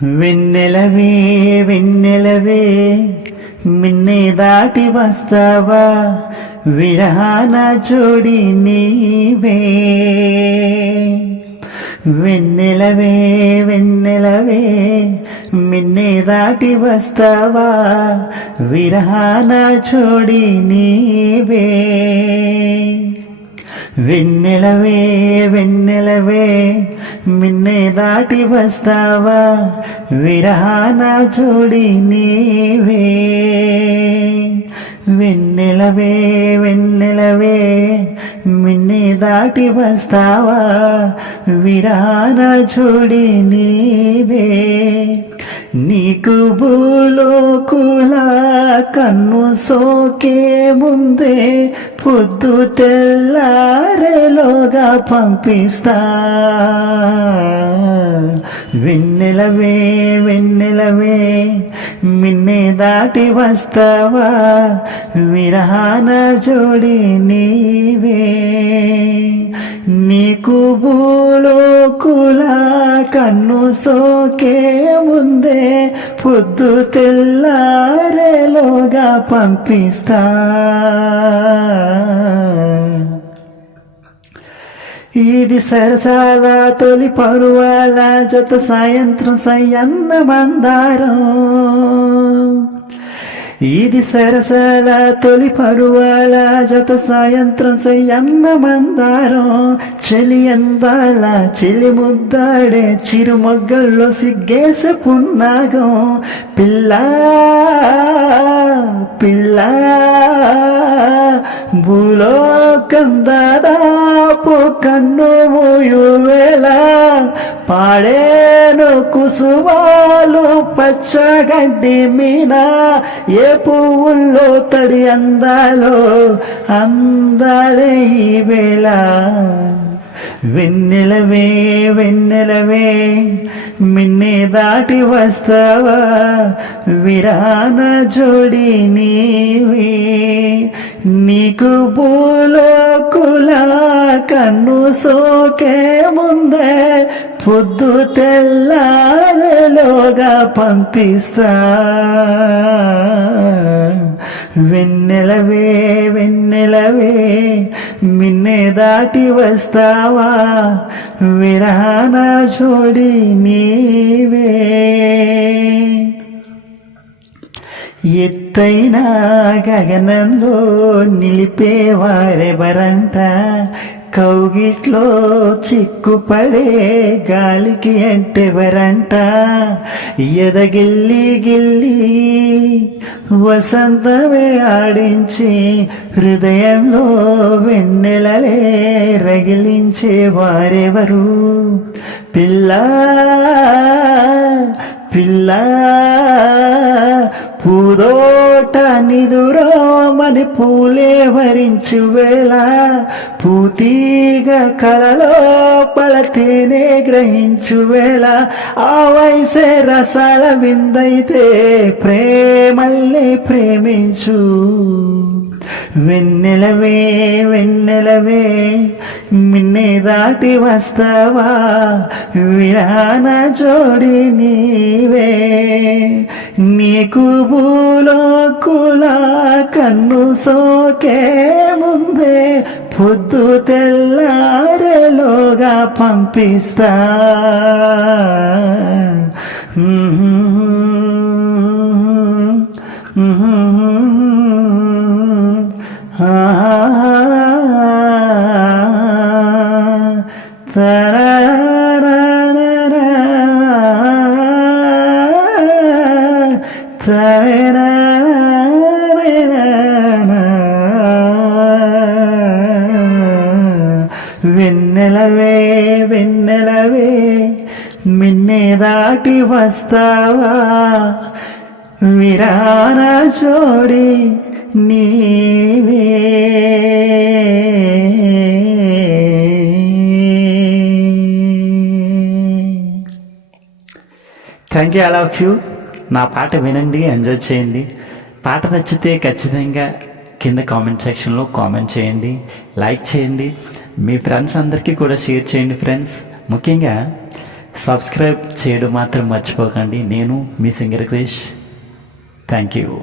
వెన్నెలవే వెన్నెలవే మిన్నే దాటి వస్తావా విరహాన జోడి నీవే. వెన్నెలవే వెన్నెలవే మిన్నే దాటి వస్తావా విరహాన జోడి నీవే. వెన్నెలవే వెన్నెలవే మిన్నే దాటి వస్తావా విరహాన జోడి నీవే. వెన్నెలవే వెన్నెలవే మిన్నే దాటి వస్తావా విరహాన జోడి నీవే. నీకు భూలోకుల కన్ను సోకే ముందే పొద్దు తెల్లారేలోగా పంపిస్తా. వెన్నెలవే వెన్నెలవే మిన్నే దాటి వస్తావా విరహాన జోడి నీవే. నీకు భూలోకుల కన్ను సోకే ముందే పొద్దు తెల్లారేలోగా పంపిస్తా. ఇది సరసాల తొలి పరువాల జత సాయంత్రం సయ్యన్న మందారం. ఇది సరసాల తొలి పరువాల జత సాయంత్రం సయ్యన్న మందారం. చెలి అందాల చెలి ముద్దాడే చిరుమొగ్గల్లో సిగ్గేసే పున్నాగం. పిల్లా పిల్లా భూలోకం దాదాపు కన్ను మూయువేళ పాడేను కుసుమాలు పచ్చగడ్డి మీనా. ఏ పువ్వుల్లో తడి అందాలో అందాలే ఈ వేళ. వెన్నెలవే వెన్నెలవే మిన్నే దాటి వస్తావా విరాన జోడి నీవే. నీకు భూలోకుల కన్ను సోకే ముందే పొద్దు తెల్లారేలోగా పంపిస్తా. వెన్నెలవే వెన్నెలవే మిన్నే దాటి వస్తావా విరహాన జోడి నీవే. ఎత్తైన గగనంలో నిలిపేవారెవరంట, కౌగిట్లో చిక్కుపడే గాలికి అంటెవరంట. ఎదగిల్లి గిల్లి వసంతమే ఆడించి హృదయంలో వెన్నెలలే రగిలించే వారెవరు. పిల్లా పిల్లా పూదోట నిదురోమని పూలే వరించు వేళ, పూతీగ కలలో పలతేనే గ్రహించు వేళ. ఆ వయసే రసాల విందైతే ప్రేమల్ని ప్రేమించు. వెన్నెలవే వెన్నెలవే మిన్నే దాటి వస్తావా విరాన జోడి నీవే. నీకు భూలోకుల కన్ను సోకే ముందే పొద్దు తెల్లారేలోగా పంపిస్తా. వెన్నెలవే వెన్నెలవే మిన్నే దాటి వస్తావా విరాన జోడి నీవే. Thank you, I love you. నా పాట వినండి, ఎంజాయ్ చేయండి. పాట నచ్చితే ఖచ్చితంగా కింద కామెంట్ సెక్షన్లో కామెంట్ చేయండి, లైక్ చేయండి, మీ ఫ్రెండ్స్ అందరికీ కూడా షేర్ చేయండి. ఫ్రెండ్స్, ముఖ్యంగా సబ్స్క్రైబ్ చేయడం మాత్రం మర్చిపోకండి. నేను మీ సింగర్ క్రిష్. Thank you.